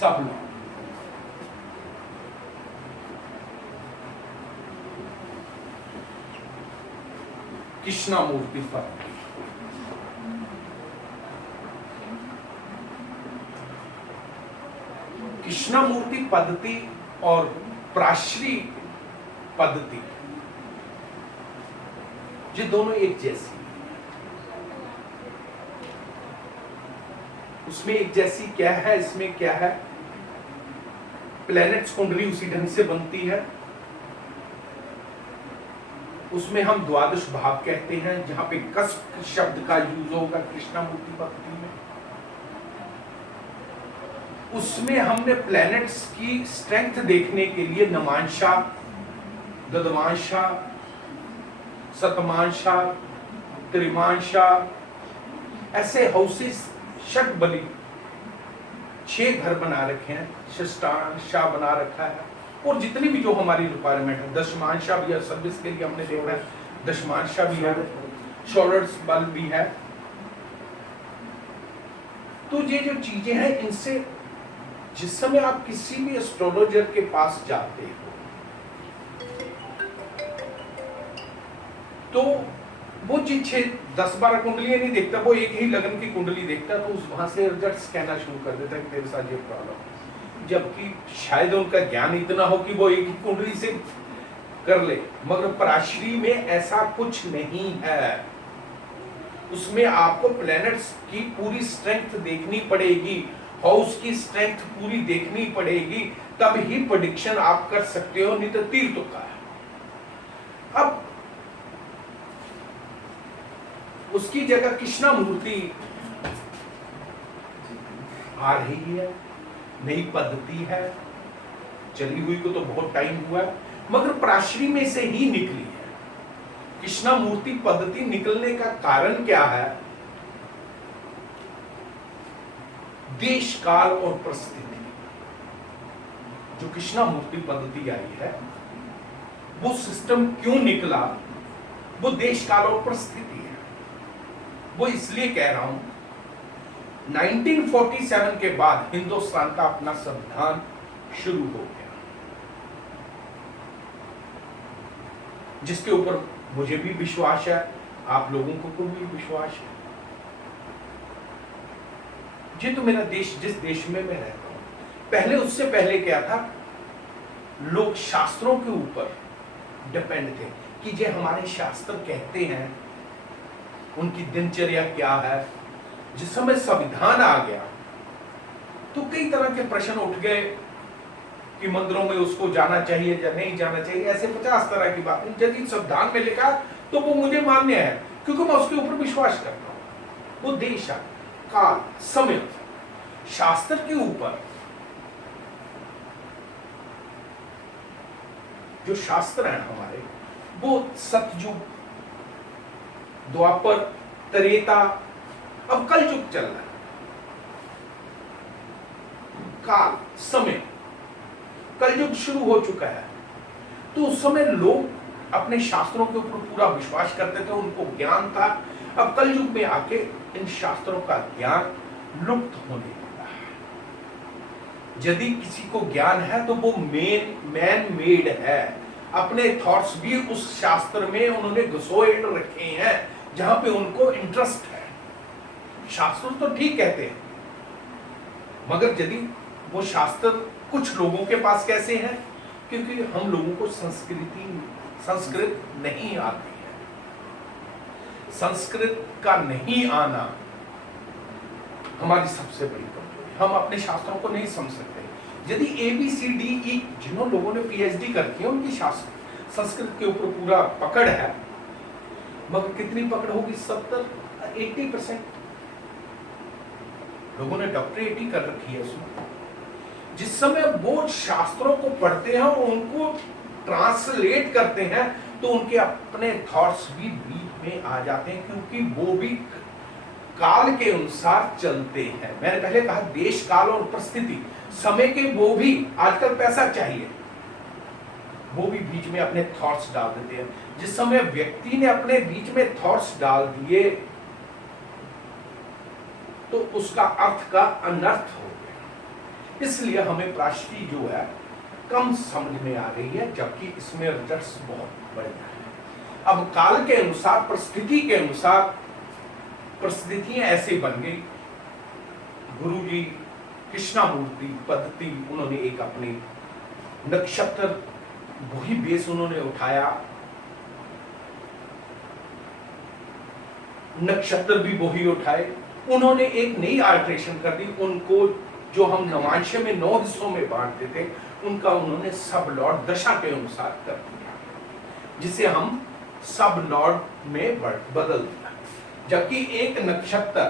सब लोग। कृष्णामूर्ति पद्धति, कृष्णामूर्ति पद्धति और प्राश्री पद्धति, ये दोनों एक जैसी, उसमें एक जैसी क्या है, इसमें क्या है, प्लैनेट्स कुंडली उसी ढंग से बनती है। उसमें हम द्वादश भाव कहते हैं, जहां पे कस्प शब्द का यूज होगा कृष्णामूर्ति पद्धति में। उसमें हमने प्लैनेट्स की स्ट्रेंथ देखने के लिए नवांशा, ददमांशा, सतमांशा, त्रिमांशा, ऐसे हाउसेस, षट बली 6 घर बना रखे हैं, षष्ठांशा बना रखा है, और जितनी भी जो हमारी रिक्वायरमेंट है, दशमांशा भी है, सर्विस के लिए हमने देखना है, दशमांशा भी है, षोडश बल भी है। तो ये जो चीजें हैं, इनसे जिस समय आप किसी भी एस्ट्रोलॉजर के पास जाते हो तो वो चीज 10-12 कुंडलियां नहीं देखता, वो एक ही लगन की कुंडली देखता, तो उस वहां से रिजल्ट्स कहना शुरू कर देता है कि तेरे साथ ये प्रॉब्लम, जबकि शायद उनका ज्ञान इतना हो कि वो एक ही कुंडली से कर ले। मगर पराश्री में ऐसा कुछ नहीं है, उसमें आपको प्लैनेट्स की पूरी स्ट्रेंथ देखनी पड़ेगी, हाउस की स्ट्रेंथ पूरी देखनी पड़ेगी, तब ही प्रेडिक्शन आप कर सकते हो, नहीं तो तीर तुक्का है। अब उसकी जगह कृष्णामूर्ति आ रही है, नई पद्धति है, चली हुई को तो बहुत टाइम हुआ है, मगर प्राश्री में से ही निकली है। कृष्णामूर्ति पद्धति निकलने का कारण क्या है? देश काल और परिस्थिति। जो कृष्णामूर्ति पद्धति आई है, वो सिस्टम क्यों निकला? वो देश काल और परिस्थिति है। वो इसलिए कह रहा हूं, 1947 के बाद हिंदुस्तान का अपना संविधान शुरू हो गया, जिसके ऊपर मुझे भी विश्वास है, आप लोगों को भी विश्वास है। ये तो मेरा देश, जिस देश में मैं रहता हूं, पहले उससे पहले क्या था, लोग शास्त्रों के ऊपर डिपेंड थे कि ये हमारे शास्त्र कहते हैं, उनकी दिनचर्या क्या है। जिस समय संविधान आ गया तो कई तरह के प्रश्न उठ गए कि मंदिरों में उसको जाना चाहिए या नहीं जाना चाहिए, ऐसे 50 तरह की बातें। यदि संविधान में लिखा तो वो मुझे मान्य है, क्योंकि मैं उसके ऊपर विश्वास करता हूं। वो देश, काल, समय, शास्त्र के ऊपर, जो शास्त्र हैं हमारे, वो सतयुग, द्वापर, त्रेता, अब कलयुग चल रहा है। काल, समय, कलयुग शुरू हो चुका है। तो उस समय लोग अपने शास्त्रों के ऊपर पूरा विश्वास करते थे, उनको ज्ञान था। अब कलयुग में आके इन शास्त्रों का ज्ञान लुप्त होने लगा है। यदि किसी को ज्ञान है तो वो मैन मेड है। अपने थॉट्स भी उस शास्त्र में उन्होंने घुसोए रखे हैं जहां पे उनको इंटरेस्ट है। शास्त्र तो ठीक कहते हैं, मगर यदि वो शास्त्र कुछ लोगों के पास कैसे हैं, क्योंकि हम लोगों को संस्कृत नहीं आती है। संस्कृत का नहीं आना हमारी सबसे बड़ी कमजोरी। हम अपने शास्त्रों को नहीं समझ सकते। यदि ABCDE जिन्होंने लोगों ने PhD करती है, उनकी शास्त्र संस्कृत के ऊपर पूरा पकड़ है, मगर कितनी पकड़ होगी? 70-80% लोगों ने डॉक्टरेट ही कर रखी है उसमें। जिस समय वो शास्त्रों को पढ़ते हैं और उनको ट्रांसलेट करते हैं, तो उनके अपने थॉट्स भी बीच में आ जाते हैं, क्योंकि वो भी काल के अनुसार चलते हैं। मैंने पहले कहा देश, काल और परिस्थिति, समय के वो भी, आजकल पैसा चाहिए, वो भी बीच में अपने थॉट्स डाल देते हैं। जिस समय व्यक्ति ने अपने बीच में थॉट्स डाल दिए तो उसका अर्थ का अनर्थ हो गया। इसलिए हमें प्राश्वी जो है कम समझ में आ रही है, जबकि इसमें रजस बहुत बढ़िया है। अब काल के अनुसार, परिस्थिति के अनुसार परिस्थितियां ऐसे बन गई। गुरु जी कृष्णामूर्ति पद्धति, उन्होंने एक अपने नक्षत्र वही बेस उन्होंने उठाया, नक्षत्र भी वही उठाए, उन्होंने एक नई आल्ट्रेशन कर दी। उनको जो हम नवांश में 9 हिस्सों में बांटते थे, उनका उन्होंने सब लॉर्ड दशा के अनुसार कर दिया, जिसे हम सब लॉर्ड में बदल दिया। जबकि एक नक्षत्र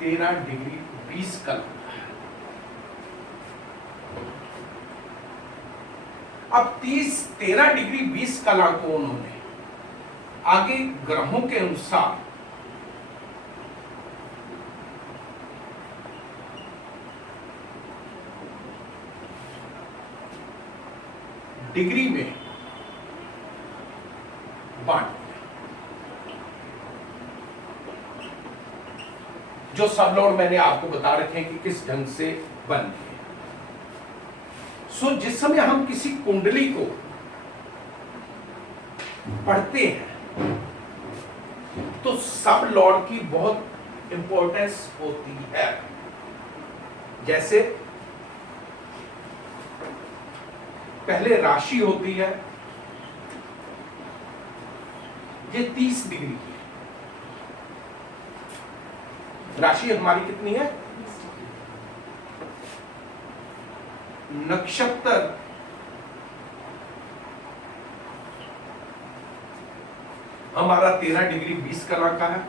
13 डिग्री 20 कला, अब 13 डिग्री 20 कला को उन्होंने आगे ग्रहों के अनुसार डिग्री में बांट दिया। जो सब लॉर्ड मैंने आपको बता रखे हैं कि किस ढंग से बन गए। सो जिस समय हम किसी कुंडली को पढ़ते हैं तो सब लॉर्ड की बहुत इंपॉर्टेंस होती है। जैसे पहले राशि होती है, ये 30 डिग्री की है। राशि हमारी कितनी है? नक्षत्र हमारा 13 डिग्री 20 कला का है।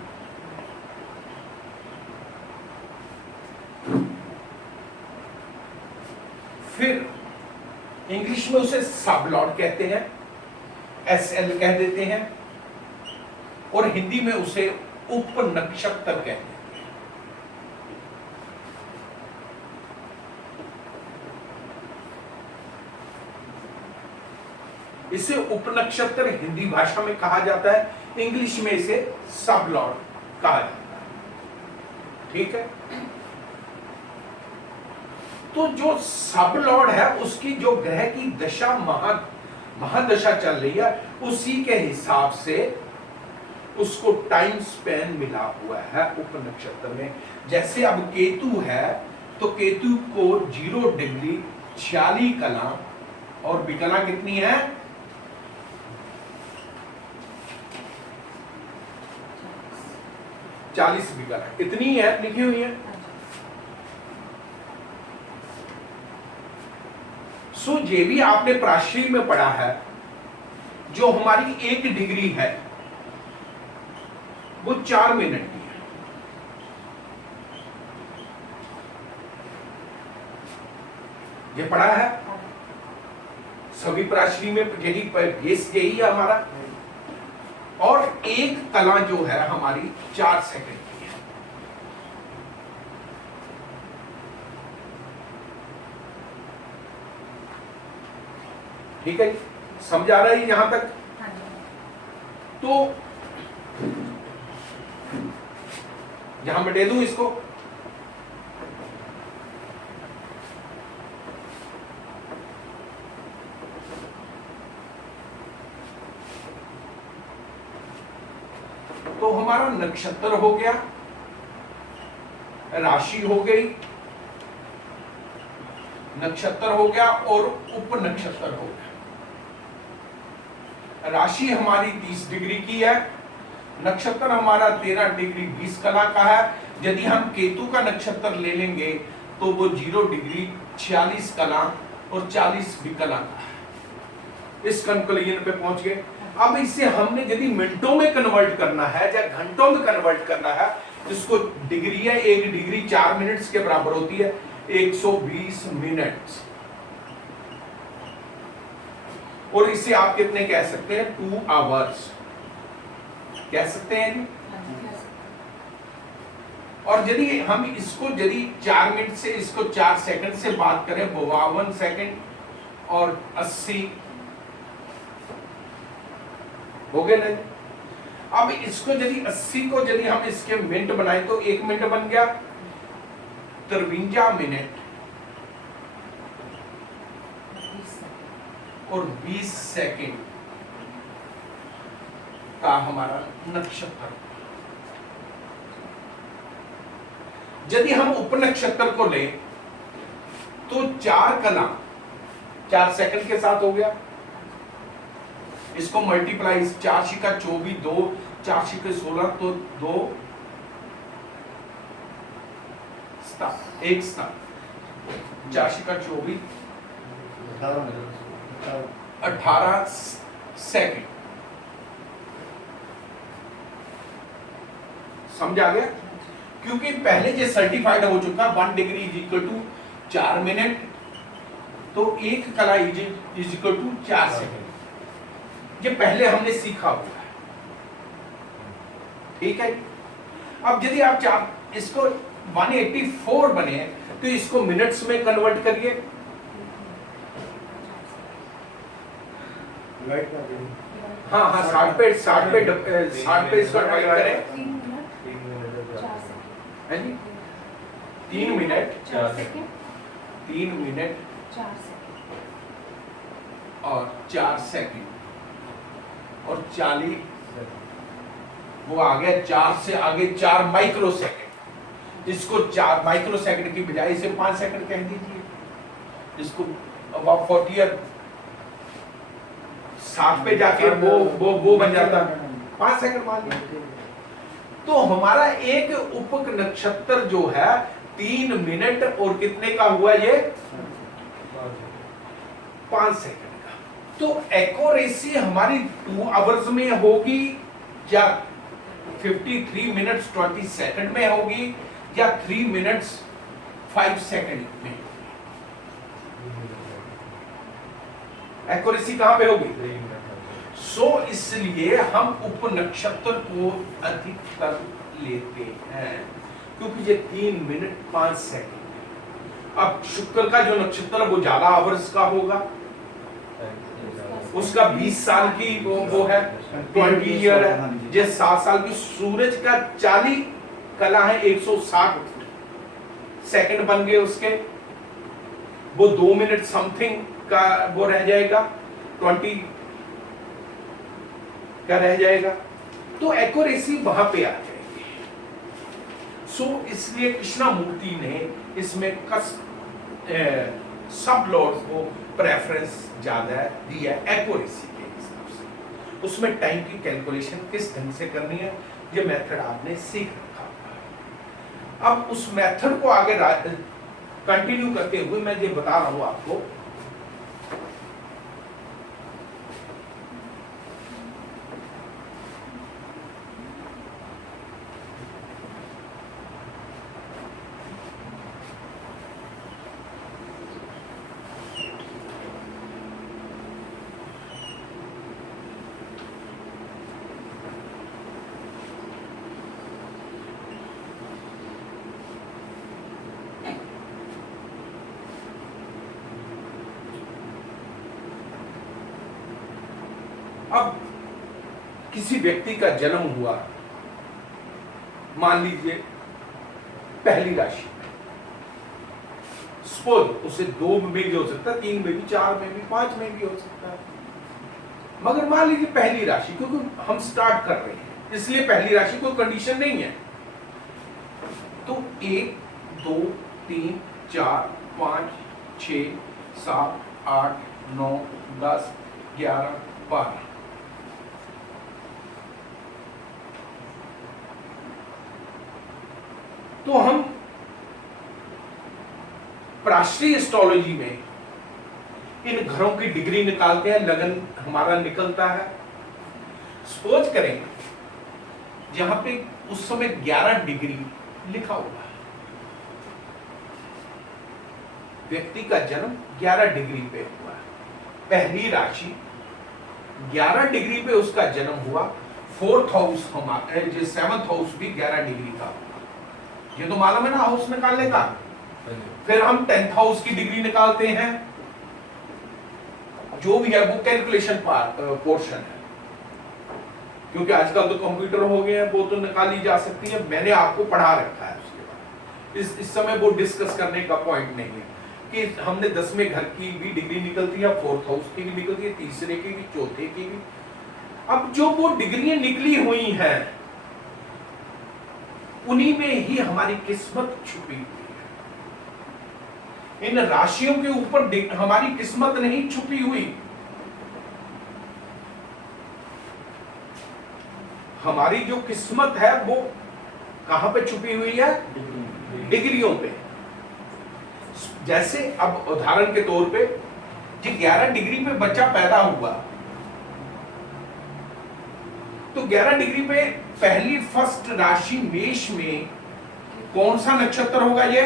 फिर इंग्लिश में उसे सब लॉर्ड कहते हैं, SL कह देते हैं, और हिंदी में उसे उप नक्षत्र कहते हैं। इसे उपनक्षत्र हिंदी भाषा में कहा जाता है, इंग्लिश में इसे सब लॉर्ड कहा जाता है। ठीक है, तो जो सब लॉर्ड है उसकी जो ग्रह की दशा महादशा चल रही है, उसी के हिसाब से उसको टाइम स्पैन मिला हुआ है उपनक्षत्र में। जैसे अब केतु है तो केतु को 0 डिग्री 46 कला और विकला कितनी है? 40 विकला, इतनी है लिखी हुई है। सो ये भी आपने प्राश्री में पढ़ा है, जो हमारी 1 डिग्री है वो 4 मिनट की है। ये पढ़ा है सभी प्राश्री में, यही बेस यही है हमारा। और एक कला जो है हमारी 4 सेकंड की है। ठीक है, समझ आ रहा है यहां तक? तो यहां मैं दे दूं इसको, तो हमारा नक्षत्र हो गया, राशि हो गई, नक्षत्र हो गया और उप नक्षत्र हो गया। राशि हमारी 30 डिग्री की है, नक्षत्र हमारा 13 डिग्री 20 कला का है। यदि हम केतु का नक्षत्र ले लेंगे तो वो 0 डिग्री 46 कला और 40 विकला का है। इस कंक्लूजन पे पहुंच गए। अब इसे हमने यदि मिनटों में कन्वर्ट करना है या घंटों में कन्वर्ट करना है, जिसको डिग्री है 1 डिग्री 4 मिनट्स के बराबर होती है, 120 मिनट्स। और इसे आप कितने कह सकते हैं? 2 आवर्स कह सकते हैं जी। और यदि हम इसको यदि 4 मिनट से इसको 4 सेकंड से बात करें, 52 सेकंड और 80 हो गए नहीं। अब इसको यदि 80 को यदि हम इसके मिनट बनाए तो 1 मिनट बन गया 53 मिनट और 20 सेकंड का हमारा नक्षत्र। यदि हम उपनक्षत्र को लें तो 4 कला 4 सेकंड के साथ हो गया। इसको मल्टीप्लाई 4 छिका 24 2 4 छिके 16 तो 2 1 4 छिका 24 18 सेकंड। समझ आ गया? क्योंकि पहले जो सर्टिफाइड हो चुका 1 degree is equal to 4 minute, तो 1 कला इज इक्वल टू 4 सेकंड। ये पहले हमने सीखा हुआ है, ठीक है। अब यदि आप इसको 184 बने तो इसको मिनट्स में कन्वर्ट करिए। हाँ हाँ 60 पे इसको डिवाइड करें। 3 मिनट 4 सेकंड 3 मिनट 4 सेकंड और 4 सेकंड और 40 वो आ गया 4 से आगे 4 माइक्रो सेकंड। इसको 4 माइक्रो सेकंड की बजाय इसे 5 सेकंड कह दीजिए। इसको अब आप 40 60 पे जाके वो बन जाता है 5 सेकंड मान लीजिए। तो हमारा एक उप नक्षत्र जो है 3 मिनट और कितने का हुआ ये 5 सेकंड का। तो एक्यूरेसी हमारी 2 आवर्स में होगी या 53 मिनट्स 20 सेकंड में होगी या 3 मिनट्स 5 सेकंड में। एक्यूरेसी कहां पे होगी? इसलिए हम उप नक्षत्र को अधिकतर लेते हैं क्योंकि ये 3 मिनट 5 सेकंड है। अब शुक्र का जो नक्षत्र वो ज्यादा आवर्स का होगा, उसका 20 साल की वो है 20 ईयर है। ये 7 साल की। सूरज का 40 कला है 160 सेकंड बन गए उसके, वो 2 मिनट समथिंग का वो रह जाएगा 20 क्या रह जाएगा। तो एक्यूरेसी वहां पे आ जाएगी। इसलिए कृष्णमूर्ति ने इसमें सब लॉर्ड को प्रेफरेंस ज्यादा दिया एक्यूरेसी के हिसाब से। उसमें टाइम की कैलकुलेशन किस ढंग से करनी है ये मेथड आपने सीख रखा। अब उस मेथड को आगे कंटिन्यू करते हुए मैं ये बता रहा हूं आपको। अब किसी व्यक्ति का जन्म हुआ, मान लीजिए पहली राशि में, सपोज उसे 2 में भी हो सकता है, 3 में भी, 4 में भी, 5 में भी हो सकता है। मगर मान लीजिए पहली राशि, क्योंकि हम स्टार्ट कर रहे हैं इसलिए पहली राशि कोई कंडीशन नहीं है। तो 1 2 3 4 5 6 7 8 9 10 11 12। तो हम राष्ट्रीय एस्ट्रोलॉजी में इन घरों की डिग्री निकालते हैं, लगन हमारा निकलता है। सपोज करें जहां पे उस समय 11 डिग्री लिखा हुआ है, व्यक्ति का जन्म 11 डिग्री पे हुआ है, पहली राशि 11 डिग्री पे उसका जन्म हुआ, 4th हाउस हमारा जो 7th हाउस भी 11 डिग्री का, ये तो मालूम है ना हाउस निकालने का। फिर हम 10th हाउस की डिग्री निकालते हैं, जो भी है वो कैलकुलेशन पोर्शन है। क्योंकि आजकल तो कंप्यूटर हो गए हैं, वो तो निकाली जा सकती है, मैंने आपको पढ़ा रखा है। उसके बाद इस समय वो डिस्कस करने का पॉइंट नहीं है कि हमने 10वें घर की भी डिग्री निकलती है, 4th हाउस की भी निकलती है, तीसरे की भी, चौथे की भी। अब जो वो डिग्रियां निकली हुई हैं उन्हीं में ही हमारी किस्मत छुपी हुई है। इन राशियों के ऊपर हमारी किस्मत नहीं छुपी हुई, हमारी जो किस्मत है वो कहां पे छुपी हुई है? डिग्रियों पे। जैसे अब उदाहरण के तौर पे कि 11 डिग्री पे बच्चा पैदा हुआ, तो 11 डिग्री पे पहली फर्स्ट राशि मेष में कौन सा नक्षत्र होगा? ये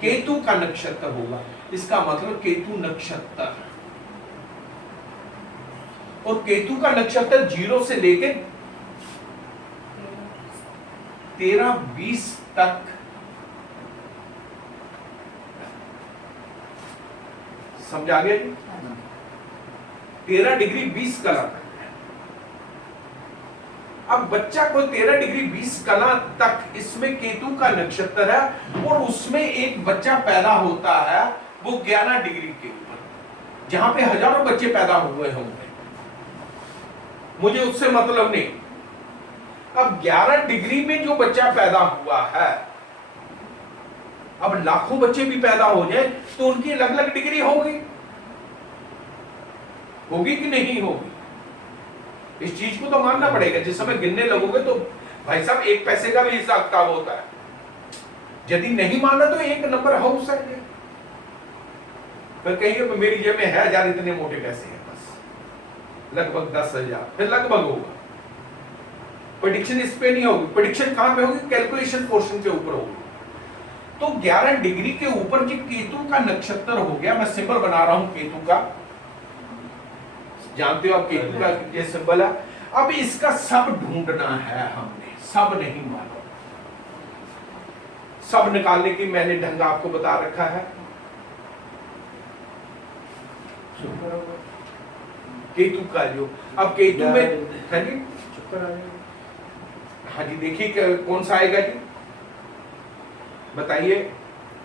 केतु का नक्षत्र होगा। इसका मतलब केतु नक्षत्र, और केतु का नक्षत्र 0 से लेके 13-20 तक समझा गया जी? 13 डिग्री 20 कला तक। अब बच्चा को 13 डिग्री 20 कला तक इसमें केतु का नक्षत्र है, और उसमें एक बच्चा पैदा होता है वो 11 डिग्री के ऊपर, जहां पे हजारों बच्चे पैदा हुए होंगे, मुझे उससे मतलब नहीं। अब 11 डिग्री में जो बच्चा पैदा हुआ है, अब लाखों बच्चे भी पैदा हो जाए तो उनकी अलग अलग डिग्री होगी कि नहीं होगी? इस चीज को तो मानना पड़ेगा। जिस समय गिनने लगोगे तो भाई साहब 1 पैसे का भी हिसाब किताब होता है। यदि नहीं माना तो 1 नंबर हाउस है। फिर कहिए मेरी जेब में है 1000 इतने मोटे पैसे हैं, बस लगभग 10,000, फिर लगभग होगा। प्रेडिक्शन इस पे नहीं होगी। प्रेडिक्शन कहां पे होगी? कैलकुलेशन पोर्शन के ऊपर होगी। तो 11 डिग्री के ऊपर जो केतु का नक्षत्र हो गया, मैं सिंबल बना रहा हूं केतु का, जानते हो आप केतु का ये सिंबल है। अब इसका सब ढूंढना है हमने, सब नहीं मालूम। सब निकालने की मैंने ढंग आपको बता रखा है। केतु का जो, अब केतु में हाँ जी, हाँ जी, देखिए कौन सा आएगा जी, बताइए।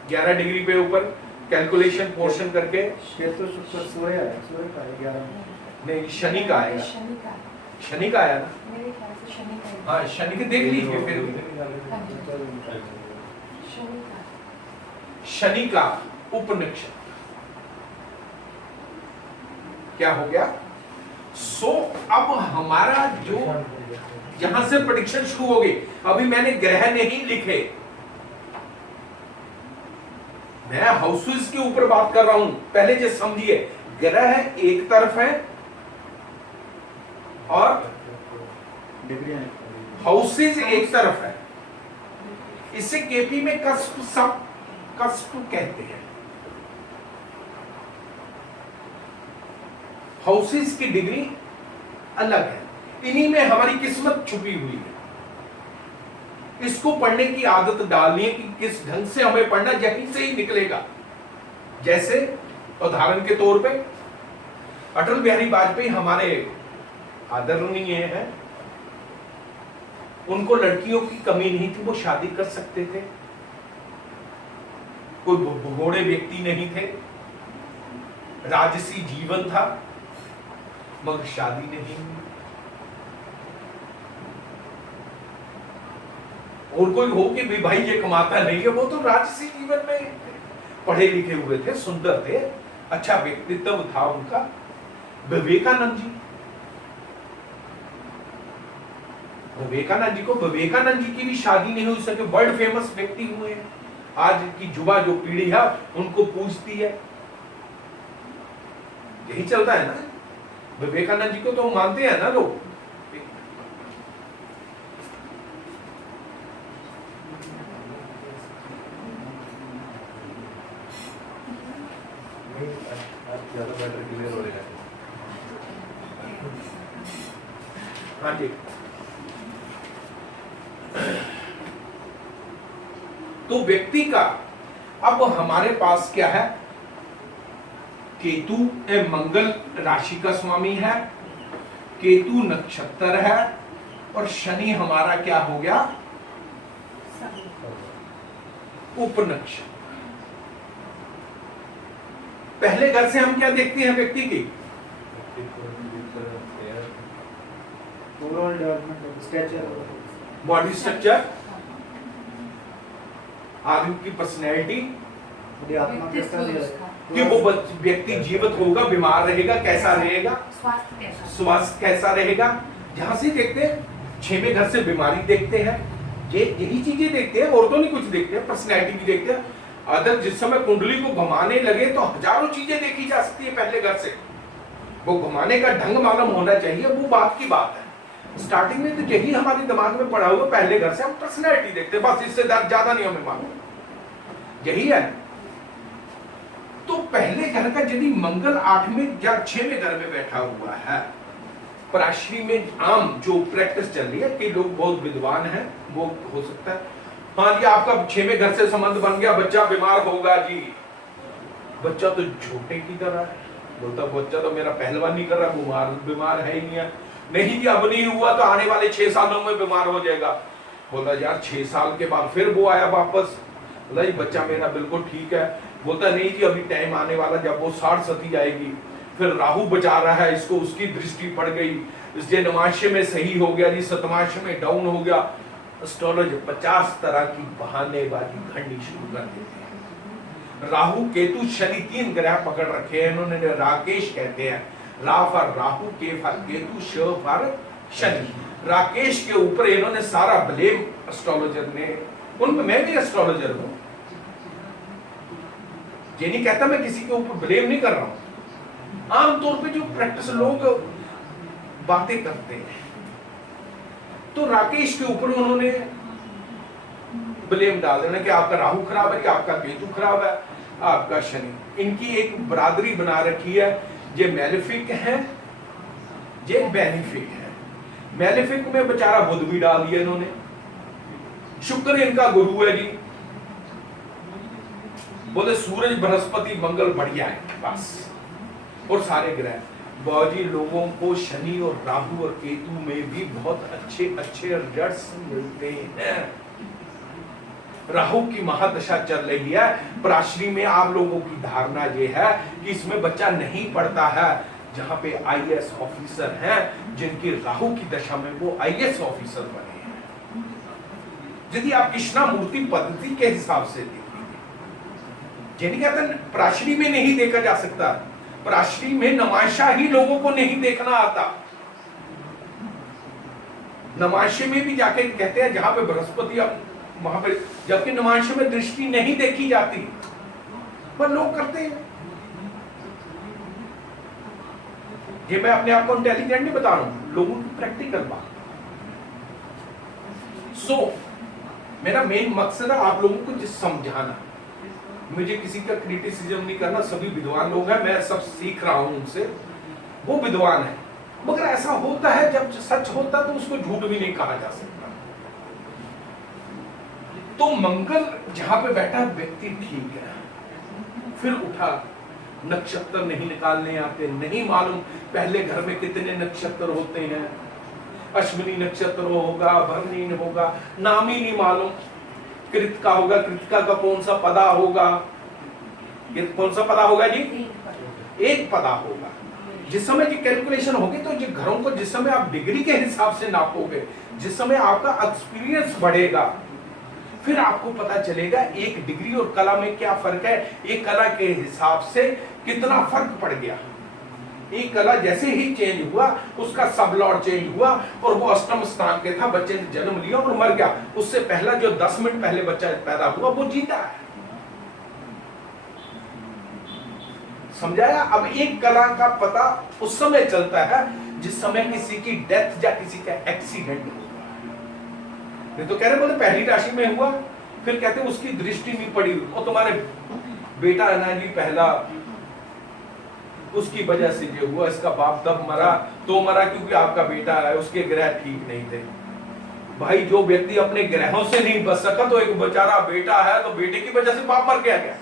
11 डिग्री पे ऊपर कैलकुलेशन पोर्शन करके केतु शुक्र सूर्य है, सूर्य का 11 नहीं, शनि का आएगा। शनि का आया ना? मेरे ख्याल से शनि का। हाँ, शनि के देख लीजिए फिर। शनि का उपनक्षत्र क्या हो गया? सो अब हमारा जो यहां से प्रेडिक्शन शुरू हो गई। अभी मैंने ग्रह नहीं लिखे, मैं हाउसेस के ऊपर बात कर रहा हूं। पहले जो समझिए, ग्रह एक तरफ है और हाउसेस एक तरफ है। इसे केपी में कस्प, सब कस्प कहते हैं। हाउसेस की डिग्री अलग है, इन्हीं में हमारी किस्मत छुपी हुई है। इसको पढ़ने की आदत डालनी है कि किस ढंग से हमें पढ़ना, यहीं से ही निकलेगा। जैसे उदाहरण के तौर पे अटल बिहारी वाजपेयी हमारे आदरणीय हैं, उनको लड़कियों की कमी नहीं थी, वो शादी कर सकते थे, कोई भगोड़े व्यक्ति नहीं थे, राजसी जीवन था, मगर शादी नहीं हुई। और कोई हो कि भी भाई ये कमाता नहीं है, वो तो राजसी जीवन में पढ़े लिखे हुए थे, सुंदर थे, अच्छा व्यक्तित्व था उनका। विवेकानंद जी, विवेकानंद जी की भी शादी नहीं हो सके, वर्ल्ड फेमस व्यक्ति हुए हैं। आज की युवा जो पीढ़ी है उनको पूछती है, यही चलता है ना। विवेकानंद जी को तो मानते हैं ना लोग। ज्यादा बेटर क्लियर हो रहा है। हाँ जी, तो व्यक्ति का अब हमारे पास क्या है? केतु मंगल राशि का स्वामी है। केतु नक्षत्र है और शनि हमारा क्या हो गया, उपनक्षत्र। पहले घर से हम क्या देखते हैं व्यक्ति की, overall development, structure, body structure, आदमी की पर्सनैलिटी, आत्मा कैसा है, कि वो व्यक्ति जीवित होगा, बीमार रहेगा, कैसा रहेगा, स्वास्थ्य कैसा रहेगा। जहां से देखते हैं, 6वें घर से बीमारी देखते हैं, यही चीजें देखते हैं, और तो नहीं कुछ देखते हैं, पर्सनैलिटी भी देखते हैं। अगर जिस समय कुंडली को घुमाने लगे तो हजारों चीजें देखी जा सकती है पहले घर से, वो घुमाने का ढंग मालूम होना चाहिए, वो बात की बात है। स्टार्टिंग में तो यही हमारे दिमाग में पड़ा हुआ, पहले घर से हम पर्सनैलिटी देखते हैं, बस इससे ज्यादा नहीं हमें मालूम, यही है। तो पहले घर का यदि मंगल 8वें या 6वें घर में बैठा हुआ है, पराश्री में आम जो प्रैक्टिस चल रही है कि लोग बहुत विद्वान हैं, वो हो सकता है, हाँ जी आपका 6वें घर से संबंध बन गया, बच्चा बीमार होगा जी, बच्चा तो झूठे की तरह है, बोलता बच्चा तो मेरा पहलवान नहीं कर रहा, बीमार है ही नहीं है, नहीं जी अब नहीं हुआ तो आने वाले 6 सालों में बीमार हो जाएगा। बोलता यार 6 साल के बाद फिर वो आया वापस, बोला जी बच्चा मेरा बिल्कुल ठीक है, बोलता नहीं जी अभी टाइम आने वाला जब वो 60 सती जाएगी, फिर राहु बचा रहा है इसको, उसकी दृष्टि पड़ गई, इसलिए नवांश में सही हो गया जी, सतमांश में डाउन हो गया। एस्ट्रोलॉजी 50 तरह की बहानेबाजी घड़नी शुरू कर देते हैं। राहु केतु शनि 3 ग्रह पकड़ रखे हैं इन्होंने, राकेश कहते हैं, रा फॉर राहु, के फॉर केतु, श फॉर शनि। राकेश के ऊपर इन्होंने सारा ब्लेम एस्ट्रोलॉजर ने, उनमें मैं भी एस्ट्रोलॉजर हूं, ये नहीं कहता मैं किसी के ऊपर ब्लेम नहीं कर रहा हूं, आमतौर पे जो प्रैक्टिस लोग बातें करते हैं, तो राकेश के ऊपर उन्होंने ब्लेम डाल देना कि आपका राहु खराब है, आपका केतु खराब है, आपका शनि। इनकी एक बरादरी बना रखी है, ये मैलेफिक है, ये बेनिफिक है। मैलेफिक में बेचारा बुध भी डाल दिया इन्होंने, शुक्र इनका गुरु है जी, बोले सूरज बृहस्पति मंगल बढ़िया है बस, और सारे ग्रह। बाजी लोगों को शनि और राहु और केतु में भी बहुत अच्छे अच्छे रिजल्ट्स मिलते हैं। राहु की महादशा चल रही है, पराश्री में आप लोगों की धारणा यह है कि इसमें बच्चा नहीं पढ़ता है, जहां पे आईएएस ऑफिसर हैं जिनकी राहु की दशा में वो आईएएस ऑफिसर बने हैं। यदि आप कृष्णामूर्ति पद्धति के हिसाब से देखेंगे, यानी कहते हैं पराश्री में नहीं देखा जा सकता, पराश्री में नमाशा ही लोगों को नहीं देखना आता। नमाशे में भी जाके कहते हैं जहां पे बृहस्पति, अब वहां पे जबकि नमाशे में दृष्टि नहीं देखी जाती, पर लोग करते हैं। ये मैं अपने आप को इंटेलिजेंट नहीं बता रहा हूं, लोगों की प्रैक्टिकल बात। मेरा मेन मकसद है आप लोगों को समझाना, मुझे किसी का क्रिटिसिज्म नहीं करना, सभी विद्वान लोग हैं, मैं सब सीख रहा हूं उनसे, वो विद्वान है, मगर ऐसा होता है जब सच होता तो उसको झूठ भी नहीं कहा जा सकता। तो मंगल जहां पे बैठा व्यक्ति ठीक है, फिर उठा, नक्षत्र नहीं निकालने आते, नहीं मालूम पहले घर में कितने नक्षत्र होते हैं, अश्विनी नक्षत्र होगा, भरणी होगा, नाम ही नहीं मालूम, कृतिका होगा, कृतिका का कौन सा पदा होगा, ये कौन सा पदा होगा जी, एक पदा होगा। जिस समय की कैलकुलेशन होगी तो जो घरों को जिस समय आप डिग्री के हिसाब से नापोगे, जिस समय आपका एक्सपीरियंस बढ़ेगा, फिर आपको पता चलेगा एक डिग्री और कला में क्या फर्क है, एक कला के हिसाब से कितना फर्क पड़ गया। एक कला जैसे ही चेंज हुआ, उसका सब लॉर्ड चेंज हुआ, और वो अष्टम स्थान के था, बच्चे ने जन्म लिया और मर गया, उससे पहला जो 10 मिनट पहले बच्चा पैदा हुआ वो जीता है। समझाया? अब एक कला का पता उस समय चलता है जिस समय किसी की डेथ या किसी का एक्सीडेंट हुआ। नहीं तो कह रहे बोले पहली राशि में हुआ, फिर कहते उसकी दृष्टि नहीं पड़ी, और तुम्हारे बेटा है ना जी पहला, उसकी वजह से ये हुआ, इसका बाप तब मरा तो मरा क्योंकि आपका बेटा है, उसके ग्रह ठीक नहीं थे। भाई जो व्यक्ति अपने ग्रहों से नहीं बच सका, तो एक बेचारा बेटा है तो बेटे की वजह से बाप मर गया क्या?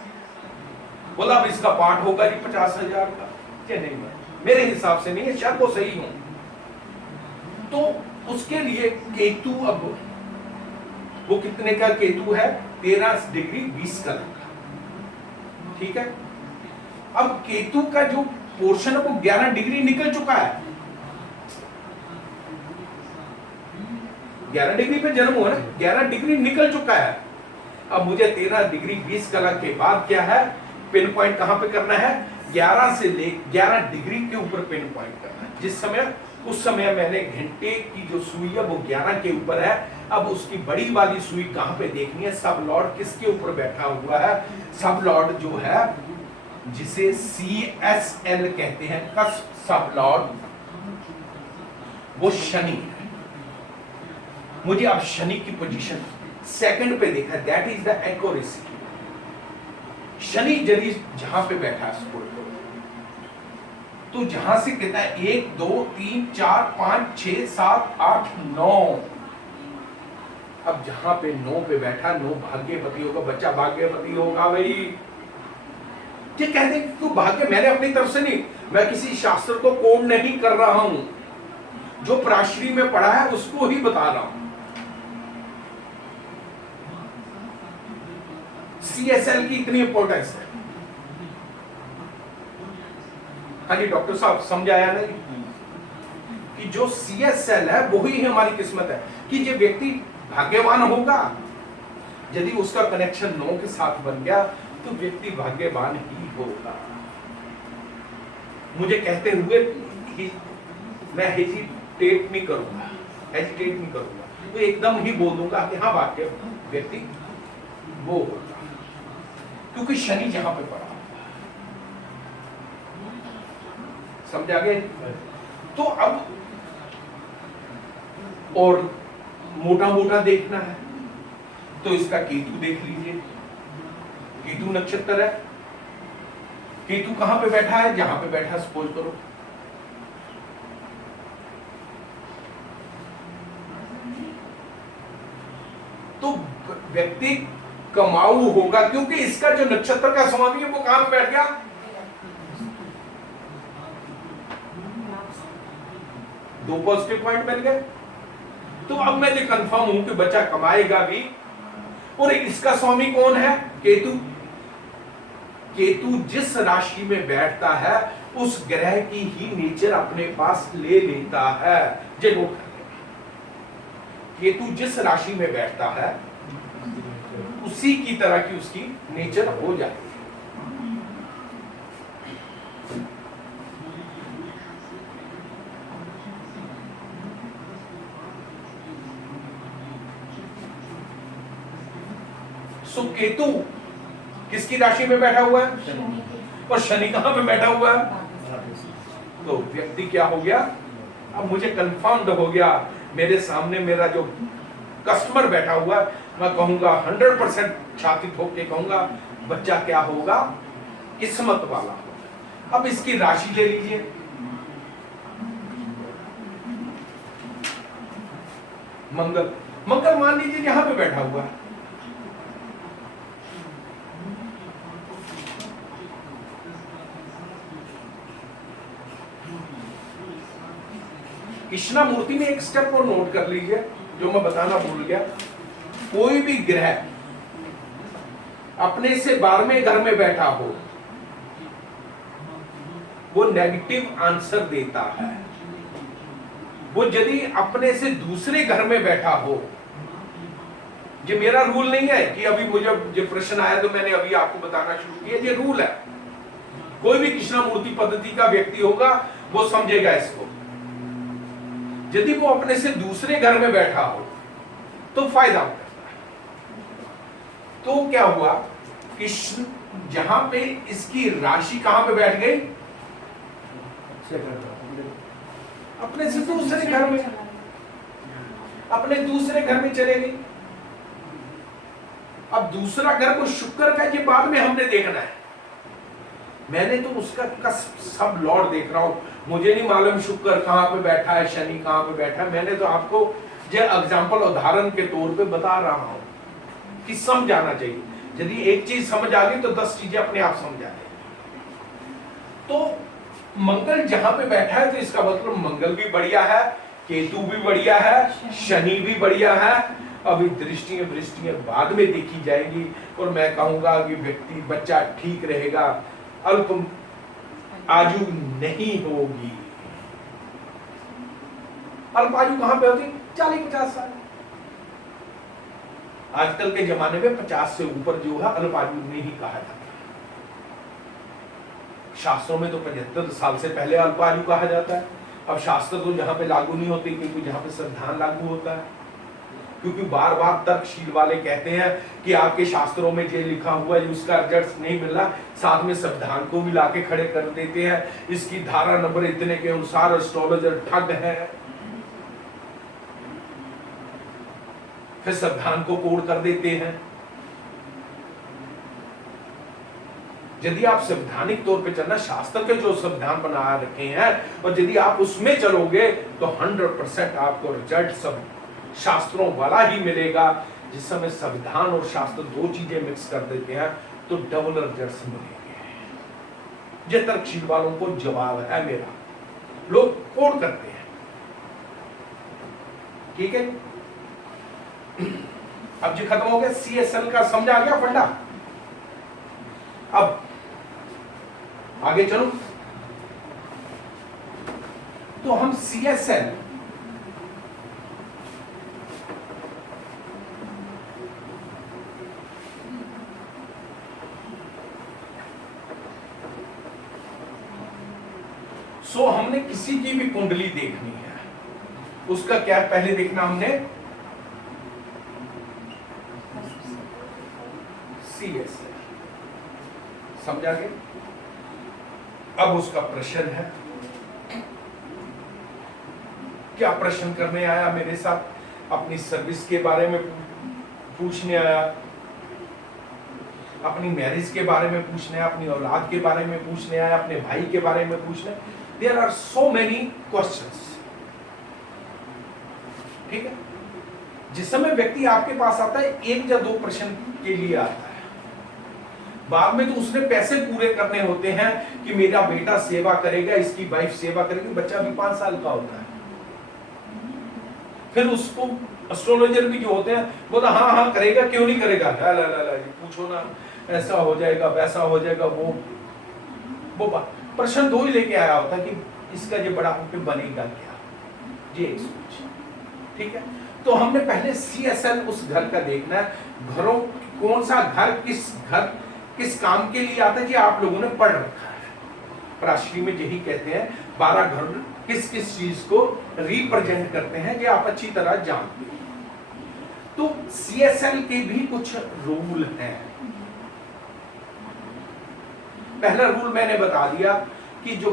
बोला अब इसका पाठ होगा जी 50,000 का, क्या नहीं है, मेरे हिसाब से नहीं है, शायद वो सही हूं, तो उसके लिए केतु, अब वो कितने का केतु है? 13 डिग्री 20 कलर का, ठीक है। अब केतु का जो पोर्शन है वो 11 डिग्री निकल चुका है। 11 डिग्री पे जन्म हुआ ना, 11 डिग्री निकल चुका है। अब मुझे 13 डिग्री 20 कलर के बाद क्या है, पिन पॉइंट कहां पे करना है? 11 से ले 11 डिग्री के ऊपर पिन पॉइंट करना है। जिस समय, उस समय मैंने घंटे की जो सुई है वो 11 के ऊपर है। अब उसकी बड़ी वाली सुई कहां पे देखनी है? सब लॉर्ड किसके ऊपर बैठा हुआ है? सब लॉर्ड जो है, जिसे CSL कहते हैं, कस्प सब लॉर्ड, वो शनि है। मुझे अब शनि की पोजीशन सेकंड पे देखा, that is the accuracy. Shani यदि जहां पे बैठा है तो जहां से कितना है? 1 2 3 4 5 6 7 8 9। अब जहां पे 9 पे बैठा, 9 भाग्यपति होगा, बच्चा भाग्यपति होगा भाई। ये कहते हैं तू भाग्य, मैंने अपनी तरफ से नहीं, मैं किसी शास्त्र को कोड नहीं कर रहा हूं, जो प्राश्री में पढ़ा है उसको ही बता रहा हूं। CSL की इतनी इंपॉर्टेंस है। हाँ जी डॉक्टर साहब, समझ आया ना कि जो CSL है वही हमारी किस्मत है, कि ये व्यक्ति भाग्यवान होगा। यदि उसका कनेक्शन 9 के साथ बन गया तो व्यक्ति भाग्यवान ही होगा। मुझे कहते हुए कि मैं हेजिटेट नहीं करूंगा, तो एकदम ही बोल दूंगा कि हाँ भाग्य व्यक्ति वो होगा, क्योंकि शनि जहां पे पड़ा। समझ आ गए? तो अब और मोटा मोटा देखना है तो इसका केतु देख लीजिए। केतु नक्षत्र है, केतु कहां पे बैठा है? जहां पे बैठा सपोज करो, तो व्यक्ति कमाऊ होगा, क्योंकि इसका जो नक्षत्र का स्वामी है वो कहां पे बैठ गया? दो पॉजिटिव पॉइंट मिल गए। तो अब मैं ये कंफर्म हूं कि बच्चा कमाएगा भी। और इसका स्वामी कौन है? केतु। केतु जिस राशि में बैठता है उस ग्रह की ही नेचर अपने पास ले लेता है। ये नोट कर लेना, केतु जिस राशि में बैठता है उसी की तरह की उसकी नेचर हो जाती है। सो केतु किसकी राशि में बैठा हुआ है? और शनि कहां पे बैठा हुआ है? तो व्यक्ति क्या हो गया? अब मुझे कंफर्म्ड हो गया, मेरे सामने मेरा जो कस्टमर बैठा हुआ है, मैं कहूंगा 100% छातित होकर कहूंगा बच्चा क्या होगा? किस्मत वाला। अब इसकी राशि ले लीजिए, मंगल। मंगल मान लीजिए यहां पे बैठा हुआ है, कृष्णा मूर्ति में एक स्टेप और नोट कर लीजिए जो मैं बताना भूल गया। कोई भी ग्रह अपने से 12वें घर में बैठा हो वो नेगेटिव आंसर देता है। वो यदि अपने से दूसरे घर में बैठा हो, ये मेरा रूल नहीं है कि अभी मुझे जो प्रश्न आया तो मैंने अभी आपको बताना शुरू किया, ये रूल है। कोई भी कृष्णा मूर्ति पद्धति का व्यक्ति होगा वो समझेगा इसको। यदि वो अपने से दूसरे घर में बैठा हो तो फायदा करता है। तो क्या हुआ? कृष्ण जहां पे इसकी राशि कहां पे बैठ गई? अपने से दूसरे घर में, अपने दूसरे घर में चले गई। अब दूसरा घर को शुक्र का ये बाद में हमने देखना है। मैंने तो उसका सब लॉर्ड देख रहा हूं, मुझे नहीं मालूम शुक्र कहां पे बैठा है, शनि कहां पे बैठा है। मैंने तो आपको ये एग्जांपल उदाहरण के तौर पे बता रहा हूं कि समझ आना चाहिए। यदि एक चीज समझ आ गई तो 10 चीजें अपने आप समझ आ जाएगी। तो मंगल जहां पे बैठा है तो इसका मतलब मंगल भी बढ़िया है, केतु भी बढ़िया है, शनि भी बढ़िया है। अभी दृष्टियां वृष्टियां बाद में देखी जाएगी और मैं कहूंगा कि व्यक्ति बच्चा ठीक रहेगा, अल्प आयु नहीं होगी। अल्प आयु कहां पे होती? 40-50 साल। आजकल के जमाने में 50 से ऊपर जो है अल्प आयु नहीं कहा जाता। शास्त्रों में तो 75 साल से पहले अल्प आयु कहा जाता है। अब शास्त्र तो जहां पे लागू नहीं होते, क्योंकि जहां पे संविधान लागू होता है। क्योंकि बार बार तर्कशील वाले कहते हैं कि आपके शास्त्रों में जो लिखा हुआ है उसका रिजल्ट नहीं मिल रहा, साथ में संविधान को भी लाके खड़े कर देते हैं, इसकी धारा नंबर इतने के अनुसार एस्ट्रोलॉजर ठग है, फिर संविधान को कोड कर देते हैं। यदि आप संवैधानिक तौर पे चलना, शास्त्र के जो संविधान बना रखे हैं, और यदि आप उसमें चलोगे तो 100% आपको रिजल्ट सब शास्त्रों वाला ही मिलेगा। जिस समय संविधान और शास्त्र दो चीजें मिक्स कर देते हैं तो डबल रिजल्ट मिलेंगे। ये तर्कशील वालों को जवाब है मेरा, लोग कोड करते हैं। ठीक है, अब जो खत्म हो गया CSL का, समझ आ गया फंडा। अब आगे चलो, तो हम CSL हमने किसी की भी कुंडली देखनी है, उसका क्या पहले देखना हमने CSL, समझा गया। अब उसका प्रश्न है, क्या प्रश्न करने आया मेरे साथ? अपनी सर्विस के बारे में पूछने आया, अपनी मैरिज के बारे में पूछने आया, अपनी औलाद के बारे में पूछने आया, अपने भाई के बारे में पूछने। There are so many questions. ठीक है, जिस समय व्यक्ति आपके पास आता है 1 या 2 प्रश्न के लिए आता है, बाद में तो उसने पैसे पूरे करने होते हैं कि मेरा बेटा सेवा करेगा, इसकी वाइफ सेवा करेगी। बच्चा भी 5 साल का होता है, फिर उसको एस्ट्रोलॉजर भी जो होते हैं बोला हाँ हाँ करेगा, क्यों नहीं करेगा, ला ला ला ला पूछो ना, ऐसा हो जाएगा वैसा हो जाएगा। वो प्रश्न 2 ही लेके आया होता कि इसका ये बड़ा होकर बनेगा क्या, ये एक सोच। ठीक है, तो हमने पहले CSL उस घर का देखना है। घरों, कौन सा घर किस काम के लिए आता है कि आप लोगों ने पढ़ रखा है। राशि में यही कहते हैं 12 घर किस किस चीज को रिप्रेजेंट करते हैं, ये आप अच्छी तरह जानते हैं। तो CSL के भी कुछ रूल हैं। पहला रूल मैंने बता दिया कि जो